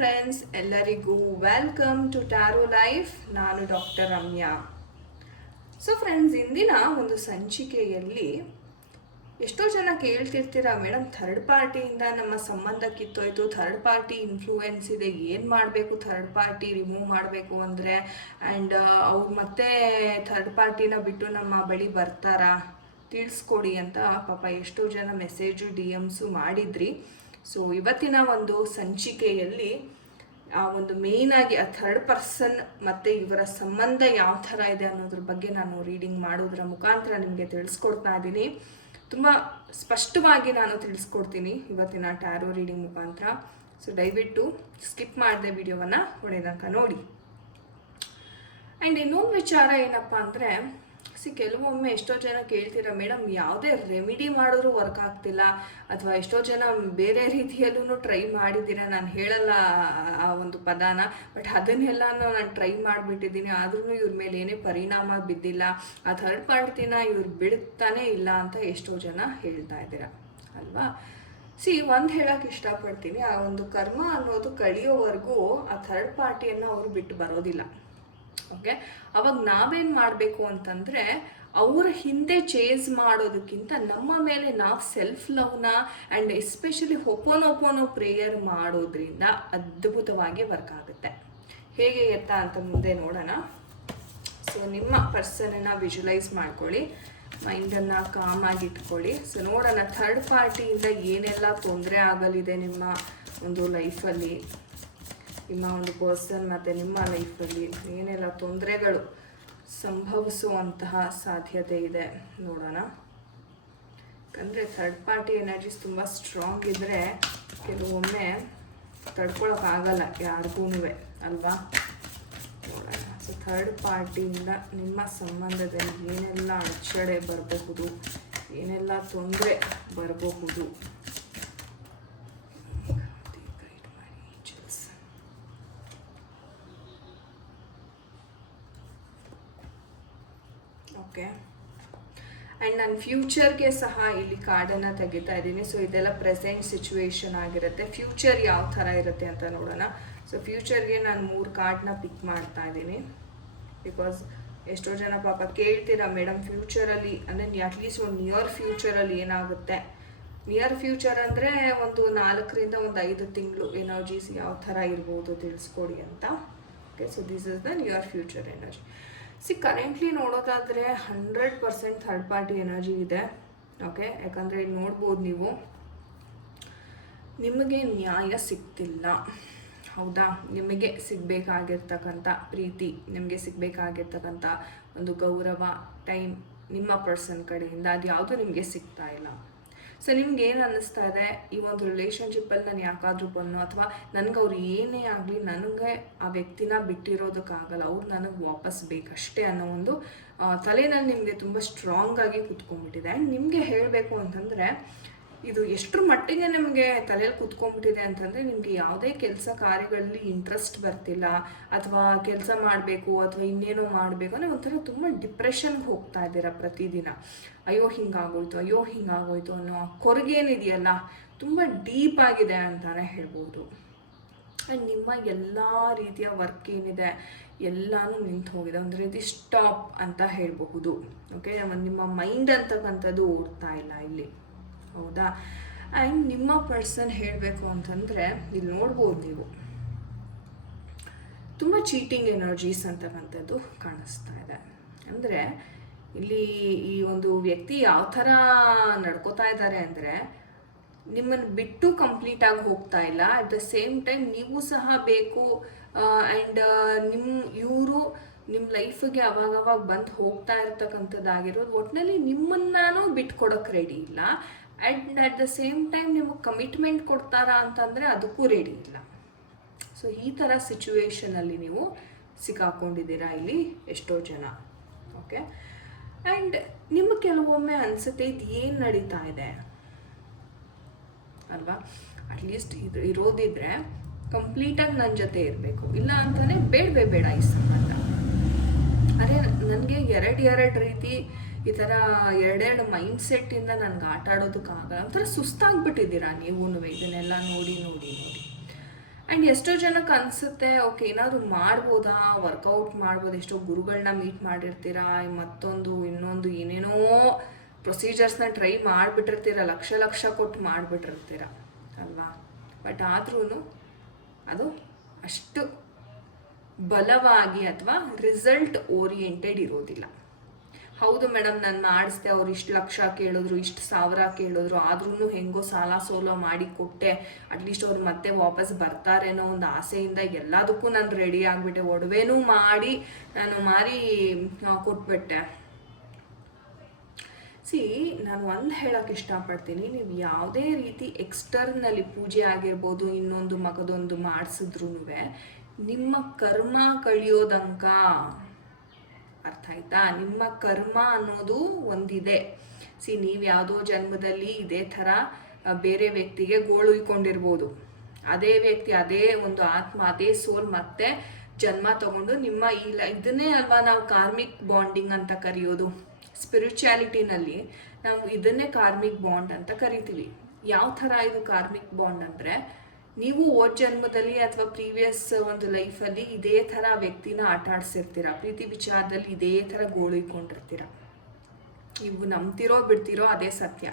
Friends ಎಲ್ಲರಿಗೂ welcome to tarot life ನಾನು doctor Ramya. So friends ಇಂದಿನ ಒಂದು ಸಂಚಿಕೆಯಲ್ಲಿ ಎಷ್ಟೋ ಜನ ಕೇಳ್ತಿರ್ತೀರ ಮೇಡಮ್ ಥರ್ಡ್ ಪಾರ್ಟಿಯಿಂದ ನಮ್ಮ ಸಂಬಂಧ ಕಿತ್ತೋಯ್ತು ಥರ್ಡ್ ಪಾರ್ಟಿ ಇನ್ಫ್ಲೂಯೆನ್ಸ್ ಇದೆ, ಏನು ಮಾಡಬೇಕು ಥರ್ಡ್ ಪಾರ್ಟಿ ರಿಮೂವ್ ಮಾಡಬೇಕು ಅಂದರೆ ಆ್ಯಂಡ್ ಅವ್ರು ಮತ್ತೆ ಥರ್ಡ್ ಪಾರ್ಟಿನ ಬಿಟ್ಟು ನಮ್ಮ ಬಳಿ ಬರ್ತಾರಾ? ತಿಳಿಸ್ಕೊಡಿ ಅಂತ ಪಾಪ ಎಷ್ಟೋ ಜನ ಮೆಸೇಜು ಡಿ ಎಮ್ಸು ಮಾಡಿದ್ರಿ. ಸೊ ಇವತ್ತಿನ ಒಂದು ಸಂಚಿಕೆಯಲ್ಲಿ, ಆ ಒಂದು ಮೇಯ್ನ್ ಆಗಿ ಆ ಥರ್ಡ್ ಪರ್ಸನ್ ಮತ್ತೆ ಇವರ ಸಂಬಂಧ ಯಾವ ಥರ ಇದೆ ಅನ್ನೋದ್ರ ಬಗ್ಗೆ ನಾನು ರೀಡಿಂಗ್ ಮಾಡೋದ್ರ ಮುಖಾಂತರ ನಿಮಗೆ ತಿಳಿಸ್ಕೊಡ್ತಾ ಇದ್ದೀನಿ. ತುಂಬ ಸ್ಪಷ್ಟವಾಗಿ ನಾನು ತಿಳಿಸ್ಕೊಡ್ತೀನಿ ಇವತ್ತಿನ ಟ್ಯಾರೋ ರೀಡಿಂಗ್ ಮುಖಾಂತರ. ಸೊ ದಯವಿಟ್ಟು ಸ್ಕಿಪ್ ಮಾಡದೆ ವಿಡಿಯೋವನ್ನು ಹೊಡೆದಂಕ ನೋಡಿ. ಆ್ಯಂಡ್ ಇನ್ನೊಂದು ವಿಚಾರ ಏನಪ್ಪ ಅಂದರೆ ಸಿ ಕೆಲವೊಮ್ಮೆ ಎಷ್ಟೋ ಜನ ಕೇಳ್ತೀರ, ಮೇಡಮ್, ಯಾವುದೇ ರೆಮಿಡಿ ಮಾಡಿದ್ರೂ ವರ್ಕ್ ಆಗ್ತಿಲ್ಲ, ಅಥವಾ ಎಷ್ಟೋ ಜನ ಬೇರೆ ರೀತಿಯಲ್ಲೂ ಟ್ರೈ ಮಾಡಿದ್ದೀರಾ? ನಾನು ಹೇಳಲ್ಲ ಆ ಒಂದು ಪದಾನ ಬಟ್ ಅದನ್ನೆಲ್ಲ ನಾನು ಟ್ರೈ ಮಾಡಿಬಿಟ್ಟಿದ್ದೀನಿ. ಆದ್ರೂ ಇವ್ರ ಮೇಲೆ ಏನೇ ಪರಿಣಾಮ ಬಿದ್ದಿಲ್ಲ, ಆ ಥರ್ಡ್ ಪಾರ್ಟಿನ ಇವ್ರು ಬಿಡುತ್ತಾನೆ ಇಲ್ಲ ಅಂತ ಎಷ್ಟೋ ಜನ ಹೇಳ್ತಾ ಇದ್ದೀರಾ, ಅಲ್ವಾ? ಸಿ, ಒಂದು ಹೇಳಕ್ಕೆ ಇಷ್ಟಪಡ್ತೀನಿ, ಆ ಒಂದು ಕರ್ಮ ಅನ್ನೋದು ಕಳಿಯೋವರೆಗೂ ಆ ಥರ್ಡ್ ಪಾರ್ಟಿಯನ್ನು ಅವರು ಬಿಟ್ಟು ಬರೋದಿಲ್ಲ. ಓಕೆ? ಅವಾಗ ನಾವೇನು ಮಾಡಬೇಕು ಅಂತಂದರೆ ಅವರ ಹಿಂದೆ ಚೇಸ್ ಮಾಡೋದಕ್ಕಿಂತ ನಮ್ಮ ಮೇಲೆ ನಾವು ಸೆಲ್ಫ್ ಲವ್ನ ಆ್ಯಂಡ್ ಎಸ್ಪೆಷಲಿ ಹೊಪೋನೊಪೋನೋ ಪ್ರೇಯರ್ ಮಾಡೋದ್ರಿಂದ ಅದ್ಭುತವಾಗಿ ವರ್ಕ್ ಆಗುತ್ತೆ. ಹೇಗೆ ಎತ್ತ ಅಂತ ಮುಂದೆ ನೋಡೋಣ. ಸೊ ನಿಮ್ಮ ಪರ್ಸನನ್ನು ವಿಜುಲೈಸ್ ಮಾಡ್ಕೊಳ್ಳಿ. ಮೈಂಡನ್ನು ಕಾಮಾಗಿ ಇಟ್ಕೊಳ್ಳಿ. ಸೊ ನೋಡೋಣ ಥರ್ಡ್ ಪಾರ್ಟಿಯಿಂದ ಏನೆಲ್ಲ ತೊಂದರೆ ಆಗಲಿದೆ ನಿಮ್ಮ ಒಂದು ಲೈಫಲ್ಲಿ ನಿಮ್ಮ ಒಂದು ಪರ್ಸನ್ ಮತ್ತು ನಿಮ್ಮ ಲೈಫಲ್ಲಿ ಏನೆಲ್ಲ ತೊಂದರೆಗಳು ಸಂಭವಿಸುವಂತಹ ಸಾಧ್ಯತೆ ಇದೆ ನೋಡೋಣ. ಯಾಕಂದರೆ ಥರ್ಡ್ ಪಾರ್ಟಿ ಎನರ್ಜೀಸ್ ತುಂಬ ಸ್ಟ್ರಾಂಗ್ ಇದ್ದರೆ ಕೆಲವೊಮ್ಮೆ ತಡ್ಕೊಳಕ್ಕಾಗಲ್ಲ ಯಾರಿಗೂ ಅಲ್ವಾ? ನೋಡೋಣ. ಸೊ ಥರ್ಡ್ ಪಾರ್ಟಿಯಿಂದ ನಿಮ್ಮ ಸಂಬಂಧದಲ್ಲಿ ಏನೆಲ್ಲ ಅಡಚಣೆ ಬರಬಹುದು, ಏನೆಲ್ಲ ತೊಂದರೆ ಬರಬಹುದು ಓಕೆ ಆ್ಯಂಡ್ ನಾನು ಫ್ಯೂಚರ್ಗೆ ಸಹ ಇಲ್ಲಿ ಕಾರ್ಡನ್ನು ತೆಗಿತಾ ಇದ್ದೀನಿ. ಸೊ ಇದೆಲ್ಲ ಪ್ರೆಸೆಂಟ್ ಸಿಚುವೇಶನ್ ಆಗಿರುತ್ತೆ. ಫ್ಯೂಚರ್ ಯಾವ ಥರ ಇರುತ್ತೆ ಅಂತ ನೋಡೋಣ. ಸೊ ಫ್ಯೂಚರ್ಗೆ ನಾನು ಮೂರು ಕಾರ್ಡ್ನ ಪಿಕ್ ಮಾಡ್ತಾ ಇದ್ದೀನಿ. ಬಿಕಾಸ್ ಎಷ್ಟೋ ಜನ ಪಾಪ ಕೇಳ್ತೀರಾ ಮೇಡಮ್ ಫ್ಯೂಚರಲ್ಲಿ ಅಂದರೆ ಅಟ್ಲೀಸ್ಟ್ ಒಂದು ನಿಯರ್ ಫ್ಯೂಚರಲ್ಲಿ ಏನಾಗುತ್ತೆ? ನಿಯರ್ ಫ್ಯೂಚರ್ ಅಂದರೆ ಒಂದು ನಾಲ್ಕರಿಂದ ಒಂದು ಐದು ತಿಂಗಳು ಎನರ್ಜೀಸ್ ಯಾವ ಥರ ಇರ್ಬೋದು, ತಿಳಿಸ್ಕೊಡಿ ಅಂತ. Okay so this is the near future energy see currently ನೋಡೋದಾದರೆ hundred percent third party energy ಇದೆ. ಓಕೆ ಯಾಕಂದರೆ ಇಲ್ಲಿ ನೋಡ್ಬೋದು ನೀವು. ನಿಮಗೆ ನ್ಯಾಯ ಸಿಗ್ತಿಲ್ಲ. ಹೌದಾ? ನಿಮಗೆ ಸಿಗಬೇಕಾಗಿರ್ತಕ್ಕಂಥ ಪ್ರೀತಿ, ನಿಮಗೆ ಸಿಗಬೇಕಾಗಿರ್ತಕ್ಕಂಥ ಒಂದು ಗೌರವ ಟೈಮ್ ನಿಮ್ಮ ಪರ್ಸನ್ ಕಡೆಯಿಂದ ಅದು ಯಾವುದೂ ನಿಮಗೆ ಸಿಗ್ತಾ ಇಲ್ಲ. ಸೊ ನಿಮ್ಗೆ ಏನು ಅನ್ನಿಸ್ತಾ ಇದೆ ಈ ಒಂದು ರಿಲೇಷನ್ಶಿಪ್ಪಲ್ಲಿ ನಾನು ಯಾಕಾದರೂ ಬನ್ನೋ ಅಥವಾ ನನಗೆ ಅವ್ರು ಏನೇ ಆಗಲಿ ನನಗೆ ಆ ವ್ಯಕ್ತಿನ ಬಿಟ್ಟಿರೋದಕ್ಕಾಗಲ್ಲ, ಅವ್ರು ನನಗೆ ವಾಪಸ್ ಬೇಕಷ್ಟೇ ಅನ್ನೋ ಒಂದು ತಲೆನಲ್ಲಿ ನಿಮಗೆ ತುಂಬ ಸ್ಟ್ರಾಂಗ್ ಆಗಿ ಕುತ್ಕೊಂಡ್ಬಿಟ್ಟಿದೆ. ಆ್ಯಂಡ್ ನಿಮಗೆ ಹೇಳಬೇಕು ಅಂತಂದರೆ ಇದು ಎಷ್ಟರ ಮಟ್ಟಿಗೆ ನಿಮಗೆ ತಲೆಯಲ್ಲಿ ಕುತ್ಕೊಂಡ್ಬಿಟ್ಟಿದೆ ಅಂತಂದರೆ ನಿಮಗೆ ಯಾವುದೇ ಕೆಲಸ ಕಾರ್ಯಗಳಲ್ಲಿ ಇಂಟ್ರೆಸ್ಟ್ ಬರ್ತಿಲ್ಲ, ಅಥವಾ ಕೆಲಸ ಮಾಡಬೇಕು, ಅಥವಾ ಇನ್ನೇನೋ ಮಾಡಬೇಕು ಅಂದರೆ ಒಂಥರ ತುಂಬ ಡಿಪ್ರೆಷನ್ಗೆ ಹೋಗ್ತಾ ಇದ್ದೀರಾ ಪ್ರತಿದಿನ. ಅಯ್ಯೋ ಹಿಂಗಾಗೋಯ್ತು ಅಯ್ಯೋ ಹಿಂಗಾಗೋಯ್ತು ಅನ್ನೋ ಕೊರಗೇನಿದೆಯಲ್ಲ, ತುಂಬ ಡೀಪ್ ಆಗಿದೆ ಅಂತಲೇ ಹೇಳ್ಬೋದು. ಆ್ಯಂಡ್ ನಿಮ್ಮ ಎಲ್ಲ ರೀತಿಯ ವರ್ಕ್ ಏನಿದೆ, ಎಲ್ಲನೂ ನಿಂತು ಹೋಗಿದೆ, ಒಂದು ರೀತಿ ಸ್ಟಾಪ್ ಅಂತ ಹೇಳಬಹುದು. ಓಕೆ ನಿಮ್ಮ ಮೈಂಡ್ ಅಂತಕ್ಕಂಥದ್ದು ಓಡ್ತಾ ಇಲ್ಲ ಇಲ್ಲಿ. ಹೌದಾ? ಆ್ಯಂಡ್ ನಿಮ್ಮ ಪರ್ಸನ್ ಹೇಳಬೇಕು ಅಂತಂದರೆ ಇಲ್ಲಿ ನೋಡ್ಬೋದು ನೀವು. ತುಂಬ ಚೀಟಿಂಗ್ ಎನರ್ಜೀಸ್ ಅಂತಕ್ಕಂಥದ್ದು ಕಾಣಿಸ್ತಾ ಇದೆ. ಅಂದರೆ ಇಲ್ಲಿ ಈ ಒಂದು ವ್ಯಕ್ತಿ ಯಾವ ಥರ ನಡ್ಕೋತಾ ಇದ್ದಾರೆ ಅಂದರೆ ನಿಮ್ಮನ್ನು ಬಿಟ್ಟು ಕಂಪ್ಲೀಟಾಗಿ ಹೋಗ್ತಾ ಇಲ್ಲ. ಅಟ್ ದ ಸೇಮ್ ಟೈಮ್ ನೀವು ಸಹ ಬೇಕು ಆ್ಯಂಡ್ ನಿಮ್ಮ ಇವರು ನಿಮ್ಮ ಲೈಫಿಗೆ ಅವಾಗವಾಗ ಅವಾಗ ಬಂದು ಹೋಗ್ತಾ ಇರ್ತಕ್ಕಂಥದ್ದಾಗಿರೋದು. ಒಟ್ಟಿನಲ್ಲಿ ನಿಮ್ಮನ್ನಾನು ಬಿಟ್ಕೊಡೋಕೆ ರೆಡಿ ಇಲ್ಲ. And at the same time ನಿಮಗೆ ಕಮಿಟ್ಮೆಂಟ್ ಕೊಡ್ತಾರಾ ಅಂತಂದರೆ ಅದಕ್ಕೂ ರೆಡಿ ಇಲ್ಲ. ಸೊ ಈ ಥರ ಸಿಚುವೇಶನಲ್ಲಿ ನೀವು ಸಿಕ್ಕಾಕೊಂಡಿದ್ದೀರಾ ಇಲ್ಲಿ ಎಷ್ಟೋ ಜನ. ಓಕೆ ಆ್ಯಂಡ್ ನಿಮಗೆ ಕೆಲವೊಮ್ಮೆ ಅನಿಸುತ್ತೆ ಇದು ಏನು ನಡೀತಾ ಇದೆ? ಅಲ್ವಾ? ಅಟ್ಲೀಸ್ಟ್ ಇದು ಇರೋದಿದ್ರೆ ಕಂಪ್ಲೀಟಾಗಿ ನನ್ನ ಜೊತೆ ಇರಬೇಕು. ಇಲ್ಲ ಅಂತಲೇ ಬೇಡವೇ ಬೇಡ ಈ ಸಂಬಂಧ. ಅರೆ, ನನಗೆ ಎರಡು ಎರಡು ರೀತಿ ಈ ಥರ ಎರಡೆರಡು ಮೈಂಡ್ ಸೆಟ್ಟಿಂದ ನನಗೆ ಆಟ ಆಡೋದಕ್ಕಾಗಲ್ಲ ಒಂಥರ ಸುಸ್ತಾಗ್ಬಿಟ್ಟಿದ್ದೀರಾ ನೀವು ಇದನ್ನೆಲ್ಲ ನೋಡಿ ನೋಡಿ ನೋಡಿ. ಆ್ಯಂಡ್ ಎಷ್ಟೋ ಜನಕ್ಕೆ ಅನಿಸುತ್ತೆ, ಓಕೆ, ಏನಾದರೂ ಮಾಡ್ಬೋದಾ? ವರ್ಕೌಟ್ ಮಾಡ್ಬೋದು. ಎಷ್ಟೋ ಗುರುಗಳನ್ನ ಮೀಟ್ ಮಾಡಿರ್ತೀರಾ? ಮತ್ತೊಂದು, ಇನ್ನೊಂದು, ಏನೇನೋ ಪ್ರೊಸೀಜರ್ಸ್ನ ಟ್ರೈ ಮಾಡಿಬಿಟ್ಟಿರ್ತೀರ? ಲಕ್ಷ ಲಕ್ಷ ಕೊಟ್ಟು ಮಾಡಿಬಿಟ್ಟಿರ್ತೀರ? ಅಲ್ವಾ? ಬಟ್ ಆದ್ರೂ ಅದು ಅಷ್ಟು ಬಲವಾಗಿ ಅಥವಾ ರಿಸಲ್ಟ್ ಓರಿಯೆಂಟೆಡ್ ಇರೋದಿಲ್ಲ. ಹೌದು ಮೇಡಮ್, ನಾನು ಮಾಡಿಸ್ದೆ. ಅವ್ರು ಇಷ್ಟು ಲಕ್ಷ ಕೇಳಿದ್ರು, ಇಷ್ಟು ಸಾವಿರ ಕೇಳಿದ್ರು. ಆದ್ರೂ ಹೆಂಗೋ ಸಾಲ ಸೋಲೋ ಮಾಡಿ ಕೊಟ್ಟೆ. ಅಟ್ಲೀಸ್ಟ್ ಅವ್ರು ಮತ್ತೆ ವಾಪಸ್ ಬರ್ತಾರೇನೋ ಒಂದು ಆಸೆಯಿಂದ ಎಲ್ಲದಕ್ಕೂ ನಾನು ರೆಡಿ ಆಗಿಬಿಟ್ಟೆ. ಒಡವೆನೂ ಮಾಡಿ ನಾನು ಮಾರಿ ಕೊಟ್ಬಿಟ್ಟೆ. ಸಿ ನಾನು ಒಂದು ಹೇಳೋಕೆ ಇಷ್ಟಪಡ್ತೀನಿ. ನೀವು ಯಾವುದೇ ರೀತಿ ಎಕ್ಸ್ಟರ್ನಲ್ಲಿ ಪೂಜೆ ಆಗಿರ್ಬೋದು, ಇನ್ನೊಂದು ಮಗದೊಂದು ಮಾಡಿಸಿದ್ರು ನಿಮ್ಮ ಕರ್ಮ ಕಳಿಯೋದಂಕ ಅರ್ಥ ಆಯ್ತಾ? ನಿಮ್ಮ ಕರ್ಮ ಅನ್ನೋದು ಒಂದಿದೆ. ಸಿ, ನೀವು ಯಾವುದೋ ಜನ್ಮದಲ್ಲಿ ಇದೇ ಥರ ಬೇರೆ ವ್ಯಕ್ತಿಗೆ ಗೋಳು ಇಕ್ಕೊಂಡಿರ್ಬೋದು ಅದೇ ವ್ಯಕ್ತಿ, ಅದೇ ಒಂದು ಆತ್ಮ, ಅದೇ ಸೋಲ್ ಮತ್ತೆ ಜನ್ಮ ತಗೊಂಡು ನಿಮ್ಮ ಈ ಇದನ್ನೇ ಅಲ್ವಾ ನಾವು ಕಾರ್ಮಿಕ್ ಬಾಂಡಿಂಗ್ ಅಂತ ಕರೆಯೋದು? ಸ್ಪಿರಿಚುಯಾಲಿಟಿನಲ್ಲಿ ನಾವು ಇದನ್ನೇ ಕಾರ್ಮಿಕ್ ಬಾಂಡ್ ಅಂತ ಕರಿತೀವಿ. ಯಾವ ಥರ ಇದು ಕಾರ್ಮಿಕ್ ಬಾಂಡ್ ಅಂದರೆ ನೀವು ಓದ್ ಜನ್ಮದಲ್ಲಿ ಅಥವಾ ಪ್ರೀವಿಯಸ್ ಒಂದು ಲೈಫಲ್ಲಿ ಇದೇ ಥರ ವ್ಯಕ್ತಿನ ಆಟ ಆಡ್ಸಿರ್ತೀರ? ಪ್ರೀತಿ ವಿಚಾರದಲ್ಲಿ ಇದೇ ಥರ ಗೋಳಿಕೊಂಡಿರ್ತೀರ ನೀವು ನಂಬ್ತಿರೋ ಬಿಡ್ತಿರೋ ಅದೇ ಸತ್ಯ.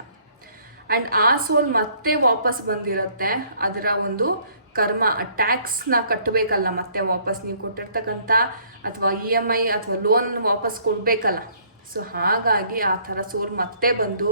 ಆ್ಯಂಡ್ ಆ ಸೋಲ್ ಮತ್ತೆ ವಾಪಸ್ ಬಂದಿರುತ್ತೆ. ಅದರ ಒಂದು ಕರ್ಮ ಟ್ಯಾಕ್ಸ್ನ ಕಟ್ಟಬೇಕಲ್ಲ ಮತ್ತೆ ವಾಪಸ್ ನೀವು ಕೊಟ್ಟಿರ್ತಕ್ಕಂಥ ಅಥವಾ ಇ ಎಂ ಐ ಅಥವಾ ಲೋನ್ ವಾಪಸ್ ಕೊಡಬೇಕಲ್ಲ. ಸೊ ಹಾಗಾಗಿ ಆ ಥರ ಸೋಲ್ ಮತ್ತೆ ಬಂದು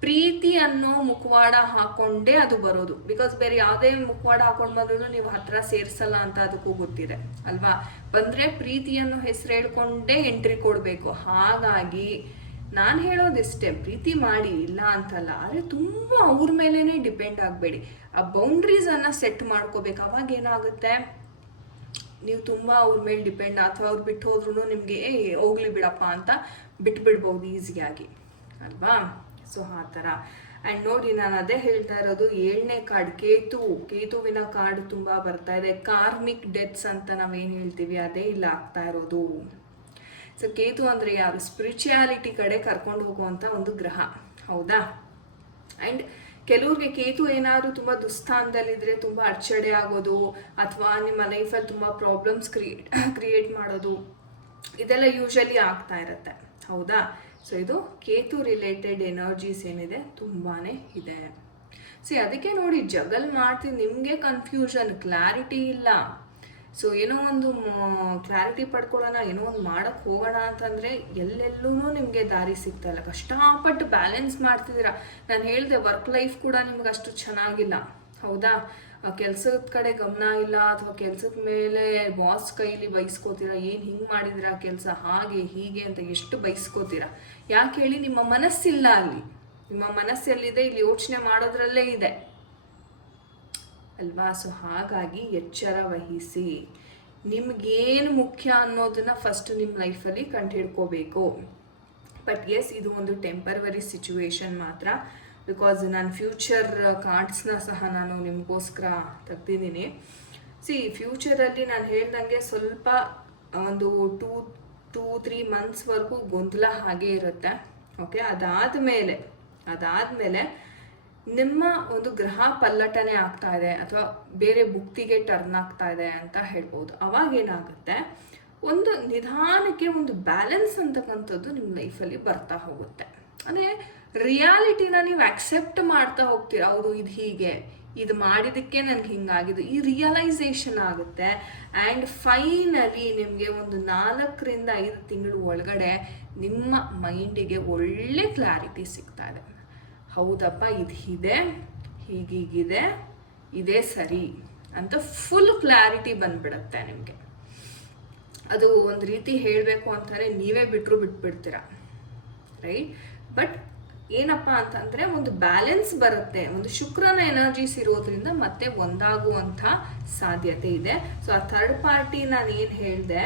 ಪ್ರೀತಿ ಅನ್ನೋ ಮುಖವಾಡ ಹಾಕೊಂಡೇ ಅದು ಬರೋದು. ಬಿಕಾಸ್ ಬೇರೆ ಯಾವುದೇ ಮುಖವಾಡ ಹಾಕೊಂಡು ಬಂದ್ರೂ ನೀವು ಹತ್ರ ಸೇರಿಸಲ್ಲ ಅಂತ ಅದಕ್ಕೂ ಗೊತ್ತಿದೆ. ಅಲ್ವಾ? ಬಂದ್ರೆ ಪ್ರೀತಿಯನ್ನು ಹೆಸರು ಹೇಳ್ಕೊಂಡೇ ಎಂಟ್ರಿ ಕೊಡಬೇಕು. ಹಾಗಾಗಿ ನಾನು ಹೇಳೋದಿಷ್ಟೇ, ಪ್ರೀತಿ ಮಾಡಿ, ಇಲ್ಲ ಅಂತಲ್ಲ. ಆದರೆ ತುಂಬ ಅವ್ರ ಮೇಲೇ ಡಿಪೆಂಡ್ ಆಗಬೇಡಿ. ಆ ಬೌಂಡ್ರೀಸನ್ನು ಸೆಟ್ ಮಾಡ್ಕೋಬೇಕು. ಅವಾಗ ಏನಾಗುತ್ತೆ? ನೀವು ತುಂಬ ಅವ್ರ ಮೇಲೆ ಡಿಪೆಂಡ್ ಅಥವಾ ಅವ್ರು ಬಿಟ್ಟು ಹೋದ್ರೂ ನಿಮಗೆ ಹೋಗ್ಲಿ ಬಿಡಪ್ಪ ಅಂತ ಬಿಟ್ಬಿಡ್ಬೋದು ಈಸಿಯಾಗಿ. ಅಲ್ವಾ? ಸೊ ಆ ಥರ. ಆ್ಯಂಡ್ ನೋಡಿ, ನಾನು ಅದೇ ಹೇಳ್ತಾ ಇರೋದು, ಏಳನೇ ಕಾರ್ಡ್ ಕೇತು, ಕೇತುವಿನ ಕಾರ್ಡ್ ತುಂಬ ಬರ್ತಾ ಇದೆ. ಕಾರ್ಮಿಕ್ ಡೆತ್ಸ್ ಅಂತ ನಾವೇನು ಹೇಳ್ತೀವಿ, ಅದೇ ಇಲ್ಲಿ ಆಗ್ತಾ ಇರೋದು. ಸೊ ಕೇತು ಅಂದರೆ ಯಾರು? ಸ್ಪಿರಿಚುಯಾಲಿಟಿ ಕಡೆ ಕರ್ಕೊಂಡು ಹೋಗುವಂಥ ಒಂದು ಗ್ರಹ. ಹೌದಾ? ಆ್ಯಂಡ್ ಕೆಲವ್ರಿಗೆ ಕೇತು ಏನಾದರೂ ತುಂಬ ದುಸ್ಥಾನದಲ್ಲಿದ್ದರೆ ತುಂಬ ಅಡ್ಚಡೆ ಆಗೋದು, ಅಥವಾ ನಿಮ್ಮ ಲೈಫಲ್ಲಿ ತುಂಬ ಪ್ರಾಬ್ಲಮ್ಸ್ ಕ್ರಿಯೇಟ್ ಕ್ರಿಯೇಟ್ ಮಾಡೋದು, ಇದೆಲ್ಲ ಯೂಶಲಿ ಆಗ್ತಾ ಇರುತ್ತೆ. ಹೌದಾ? ಸೊ ಇದು ಕೇತು ರಿಲೇಟೆಡ್ ಎನರ್ಜೀಸ್ ಏನಿದೆ? ತುಂಬಾ ಇದೆ. ಸೊ ಅದಕ್ಕೆ ನೋಡಿ ಜಗಲ್ ಮಾಡ್ತೀನಿ ನಿಮಗೆ ಕನ್ಫ್ಯೂಷನ್ ಕ್ಲಾರಿಟಿ ಇಲ್ಲ. ಸೊ ಏನೋ ಒಂದು ಕ್ಲಾರಿಟಿ ಪಡ್ಕೊಳ್ಳೋಣ, ಏನೋ ಒಂದು ಮಾಡೋಕ್ಕೆ ಹೋಗೋಣ ಅಂತಂದರೆ ಎಲ್ಲೆಲ್ಲೂ ನಿಮಗೆ ದಾರಿ ಸಿಗ್ತಾ ಇಲ್ಲ. ಕಷ್ಟಪಟ್ಟು ಬ್ಯಾಲೆನ್ಸ್ ಮಾಡ್ತಿದ್ದೀರಾ. ನಾನು ಹೇಳಿದೆ ವರ್ಕ್ ಲೈಫ್ ಕೂಡ ನಿಮ್ಗೆ ಅಷ್ಟು ಚೆನ್ನಾಗಿಲ್ಲ. ಹೌದಾ? ಕೆಲಸದ ಕಡೆ ಗಮನ ಇಲ್ಲ ಅಥವಾ ಕೆಲಸದ ಮೇಲೆ ಬಾಸ್ ಕೈಲಿ ಬೈಸ್ಕೋತೀರಾ, ಏನು ಹಿಂಗೆ ಮಾಡಿದಿರಾ ಕೆಲಸ, ಹಾಗೆ, ಹೀಗೆ ಅಂತ ಎಷ್ಟು ಬೈಸ್ಕೋತೀರಾ? ಯಾಕೆ ಹೇಳಿ ನಿಮ್ಮ ಮನಸ್ಸಿಲ್ಲ ಅಲ್ಲಿ. ನಿಮ್ಮ ಮನಸ್ಸೆಲ್ಲಿದೆ, ಇಲ್ಲಿ ಯೋಚನೆ ಮಾಡೋದ್ರಲ್ಲೇ ಇದೆ. ಅಲ್ವಾ? ಸೊ ಹಾಗಾಗಿ ಎಚ್ಚರ ವಹಿಸಿ. ನಿಮ್ಗೇನು ಮುಖ್ಯ ಅನ್ನೋದನ್ನ ಫಸ್ಟ್ ನಿಮ್ಮ ಲೈಫಲ್ಲಿ ಕಂಡುಹಿಡ್ಕೋಬೇಕು. ಬಟ್ ಎಸ್ ಇದು ಒಂದು ಟೆಂಪರವರಿ ಸಿಚುವೇಶನ್ ಮಾತ್ರ. ಬಿಕಾಸ್ ನಾನು ಫ್ಯೂಚರ್ ಕಾರ್ಡ್ಸ್ನ ಸಹ ನಾನು ನಿಮಗೋಸ್ಕರ ತೆಗ್ದಿದ್ದೀನಿ. ಸಿ ಫ್ಯೂಚರಲ್ಲಿ ನಾನು ಹೇಳ್ದಂಗೆ ಸ್ವಲ್ಪ ಒಂದು ಟೂ ಟೂ ತ್ರೀ ಮಂತ್ಸ್ವರೆಗೂ ಗೊಂದಲ ಹಾಗೆ ಇರುತ್ತೆ. ಓಕೆ ಅದಾದ ಮೇಲೆ ಅದಾದಮೇಲೆ ನಿಮ್ಮ ಒಂದು ಗ್ರಹ ಪಲ್ಲಟನೆ ಆಗ್ತಾ ಇದೆ ಅಥವಾ ಬೇರೆ ಬುಕ್ತಿಗೆ ಟರ್ನ್ ಆಗ್ತಾ ಇದೆ ಅಂತ ಹೇಳ್ಬೋದು. ಅವಾಗ ಏನಾಗುತ್ತೆ? ಒಂದು ನಿಧಾನಕ್ಕೆ ಒಂದು ಬ್ಯಾಲೆನ್ಸ್ ಅಂತಕ್ಕಂಥದ್ದು ನಿಮ್ಮ ಲೈಫಲ್ಲಿ ಬರ್ತಾ ಹೋಗುತ್ತೆ. ಅಂದರೆ ರಿಯಾಲಿಟಿನ ನೀವು ಅಕ್ಸೆಪ್ಟ್ ಮಾಡ್ತಾ ಹೋಗ್ತೀರ, ಹೌದು, ಇದು ಹೀಗೆ, ಇದು ಮಾಡಿದಕ್ಕೆ ನನಗೆ ಹಿಂಗಾಗಿದ್ದು, ಈ ರಿಯಲೈಸೇಷನ್ ಆಗುತ್ತೆ. ಆ್ಯಂಡ್ ಫೈನಲಿ ನಿಮಗೆ ಒಂದು ನಾಲ್ಕರಿಂದ ಐದು ತಿಂಗಳು ಒಳಗಡೆ ನಿಮ್ಮ ಮೈಂಡಿಗೆ ಒಳ್ಳೆ ಕ್ಲಾರಿಟಿ ಸಿಗ್ತಾ ಇದೆ. ಹೌದಪ್ಪ, ಇದು ಇದೆ ಹೀಗೀಗಿದೆ, ಇದೇ ಸರಿ ಅಂತ ಫುಲ್ ಕ್ಲಾರಿಟಿ ಬಂದ್ಬಿಡುತ್ತೆ ನಿಮಗೆ. ಅದು ಒಂದು ರೀತಿ ಹೇಳಬೇಕು ಅಂತಾರೆ, ನೀವೇ ಬಿಟ್ಟರು ಬಿಟ್ಬಿಡ್ತೀರ? ರೈಟ್ ಬಟ್ ಏನಪ್ಪ ಅಂತಂದರೆ ಒಂದು ಬ್ಯಾಲೆನ್ಸ್ ಬರುತ್ತೆ. ಒಂದು ಶುಕ್ರನ ಎನರ್ಜೀಸ್ ಇರೋದ್ರಿಂದ ಮತ್ತೆ ಒಂದಾಗುವಂಥ ಸಾಧ್ಯತೆ ಇದೆ. ಸೊ ಆ ಥರ್ಡ್ ಪಾರ್ಟಿ ನಾನು ಏನು ಹೇಳಿದೆ,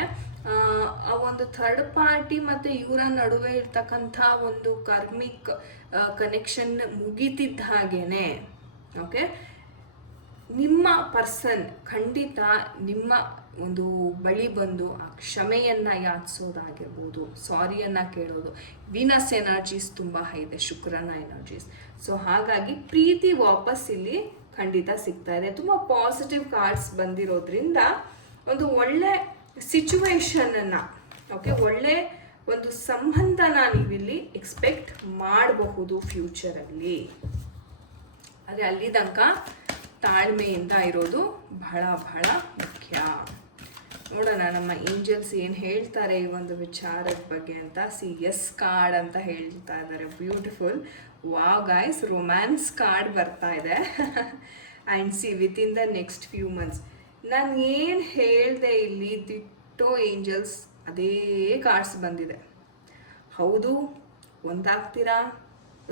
ಆ ಒಂದು ಥರ್ಡ್ ಪಾರ್ಟಿ ಮತ್ತು ಇವರ ನಡುವೆ ಇರ್ತಕ್ಕಂಥ ಒಂದು ಕಾರ್ಮಿಕ್ ಕನೆಕ್ಷನ್ ಮುಗಿತಿದ್ದ ಹಾಗೇನೆ ಓಕೆ ನಿಮ್ಮ ಪರ್ಸನ್ ಖಂಡಿತ ನಿಮ್ಮ ಒಂದು ಬಳಿ ಬಂದು ಆ ಕ್ಷಮೆಯನ್ನು ಯಾಚಿಸೋದಾಗಿರ್ಬೋದು, ಸಾರಿಯನ್ನು ಕೇಳೋದು. ವೀನಸ್ ಎನರ್ಜೀಸ್ ತುಂಬ ಇದೆ, ಶುಕ್ರನ ಎನರ್ಜೀಸ್ ಸೊ ಹಾಗಾಗಿ ಪ್ರೀತಿ ವಾಪಸ್ ಇಲ್ಲಿ ಖಂಡಿತ ಸಿಗ್ತಾ ಇದೆ. ತುಂಬ ಪಾಸಿಟಿವ್ ಕಾರ್ಡ್ಸ್ ಬಂದಿರೋದ್ರಿಂದ ಒಂದು ಒಳ್ಳೆ ಸಿಚುವೇಶನನ್ನು ಓಕೆ ಒಳ್ಳೆ ಒಂದು ಸಂಬಂಧನ ನೀವಿಲ್ಲಿ ಎಕ್ಸ್ಪೆಕ್ಟ್ ಮಾಡಬಹುದು ಫ್ಯೂಚರಲ್ಲಿ ಆದರೆ ಅಲ್ಲಿ ತನಕ ತಾಳ್ಮೆಯಿಂದ ಇರೋದು ಬಹಳ ಬಹಳ ಮುಖ್ಯ. ನೋಡೋಣ, ನಮ್ಮ ಏಂಜಲ್ಸ್ ಏನು ಹೇಳ್ತಾರೆ ಈ ಒಂದು ವಿಚಾರದ ಬಗ್ಗೆ ಅಂತ. ಸಿ, ಎಸ್ ಕಾರ್ಡ್ ಅಂತ ಹೇಳ್ತಾ ಇದ್ದಾರೆ. Beautiful wow guys romance card ಬರ್ತಾ ಇದೆ. And see within the next few months ನಾನು ಏನು ಹೇಳಿದೆ ಇಲ್ಲಿ, ದಿಟ್ಟೋ ಏಂಜಲ್ಸ್ ಅದೇ ಕಾರ್ಡ್ಸ್ ಬಂದಿದೆ. ಹೌದು, ಒಂದಾಗ್ತೀರಾ?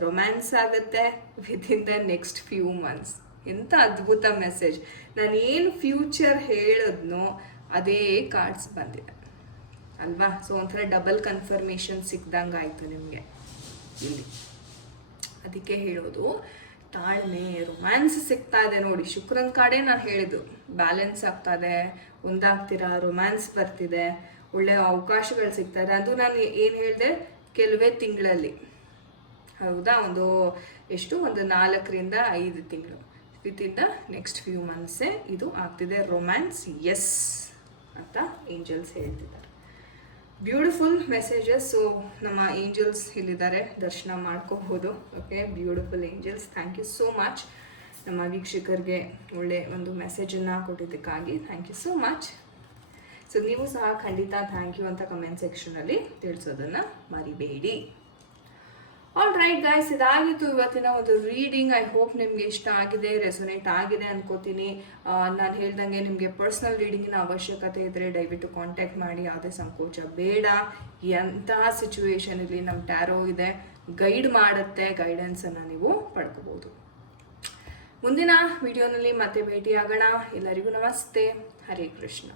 ರೊಮ್ಯಾನ್ಸ್ ಆಗುತ್ತೆ within the next few months ಎಂಥ ಅದ್ಭುತ ಮೆಸೇಜ್ ನಾನು ಏನು ಫ್ಯೂಚರ್ ಹೇಳಿದ್ನೋ ಅದೇ ಕಾರ್ಡ್ಸ್ ಬಂದಿದೆ. ಅಲ್ವಾ? ಸೊ ಒಂಥರ ಡಬಲ್ ಕನ್ಫರ್ಮೇಷನ್ ಸಿಕ್ಕಿದಂಗೆ ಆಯಿತು ನಿಮಗೆ. ಇಲ್ಲಿ. ಅದಕ್ಕೆ ಹೇಳೋದು, ತಾಳ್ಮೆ ರೊಮ್ಯಾನ್ಸ್ ಸಿಗ್ತಾ ಇದೆ ನೋಡಿ. ಶುಕ್ರನ್ ಕಾಡೇ ನಾನು ಹೇಳಿದ್ದು ಬ್ಯಾಲೆನ್ಸ್ ಆಗ್ತಾ ಇದೆ, ಒಂದಾಗ್ತೀರಾ ರೊಮ್ಯಾನ್ಸ್ ಬರ್ತಿದೆ, ಒಳ್ಳೆ ಅವಕಾಶಗಳು ಸಿಗ್ತಾ ಇದೆ. ಅದು ನಾನು ಏನು ಹೇಳಿದೆ? ಕೆಲವೇ ತಿಂಗಳಲ್ಲಿ. ಹೌದಾ? ಒಂದು ಎಷ್ಟು? ಒಂದು ನಾಲ್ಕರಿಂದ ಐದು ತಿಂಗಳು. Within the next few ಮಂತ್ಸೇ ಇದು ಆಗ್ತಿದೆ ರೊಮ್ಯಾನ್ಸ್ ಎಸ್ ಅಂತ ಏಂಜಲ್ಸ್ ಹೇಳ್ತಿದ್ದಾರೆ. ಬ್ಯೂಟಿಫುಲ್ ಮೆಸೇಜಸ್ ಸೊ ನಮ್ಮ ಏಂಜಲ್ಸ್ ಇಲ್ಲಿದ್ದಾರೆ, ದರ್ಶನ ಮಾಡ್ಕೋಬೋದು. Okay beautiful angels thank you so much ನಮ್ಮ ವೀಕ್ಷಕರಿಗೆ ಒಳ್ಳೆ ಒಂದು ಮೆಸೇಜನ್ನು ಕೊಟ್ಟಿದ್ದಕ್ಕಾಗಿ thank you so much so ನೀವು ಸಹ ಖಂಡಿತ ಥ್ಯಾಂಕ್ ಯು ಅಂತ ಕಮೆಂಟ್ ಸೆಕ್ಷನಲ್ಲಿ ತಿಳಿಸೋದನ್ನು ಮರಿಬೇಡಿ. ಆಲ್ ರೈಟ್ ಗಾಯ್ಸ್ ಇದಾಗಿತ್ತು ಇವತ್ತಿನ ಒಂದು ರೀಡಿಂಗ್ ಐ ಹೋಪ್ ನಿಮಗೆ ಇಷ್ಟ ಆಗಿದೆ ರೆಸೊನೇಟ್ ಆಗಿದೆ ಅನ್ಕೋತೀನಿ. ನಾನು ಹೇಳ್ದಂಗೆ ನಿಮಗೆ ಪರ್ಸ್ನಲ್ ರೀಡಿಂಗಿನ ಅವಶ್ಯಕತೆ ಇದ್ದರೆ ದಯವಿಟ್ಟು ಕಾಂಟ್ಯಾಕ್ಟ್ ಮಾಡಿ. ಯಾವುದೇ ಸಂಕೋಚ ಬೇಡ. ಎಂತಹ ಸಿಚುವೇಶನ್ ಇಲ್ಲಿ ನಮ್ಮ ಟ್ಯಾರೋ ಇದೆ ಗೈಡ್ ಮಾಡುತ್ತೆ ಗೈಡೆನ್ಸನ್ನು ನೀವು ಪಡ್ಕೋಬೋದು. ಮುಂದಿನ ವಿಡಿಯೋನಲ್ಲಿ ಮತ್ತೆ ಭೇಟಿಯಾಗೋಣ. ಎಲ್ಲರಿಗೂ ನಮಸ್ತೆ. ಹರೇ ಕೃಷ್ಣ.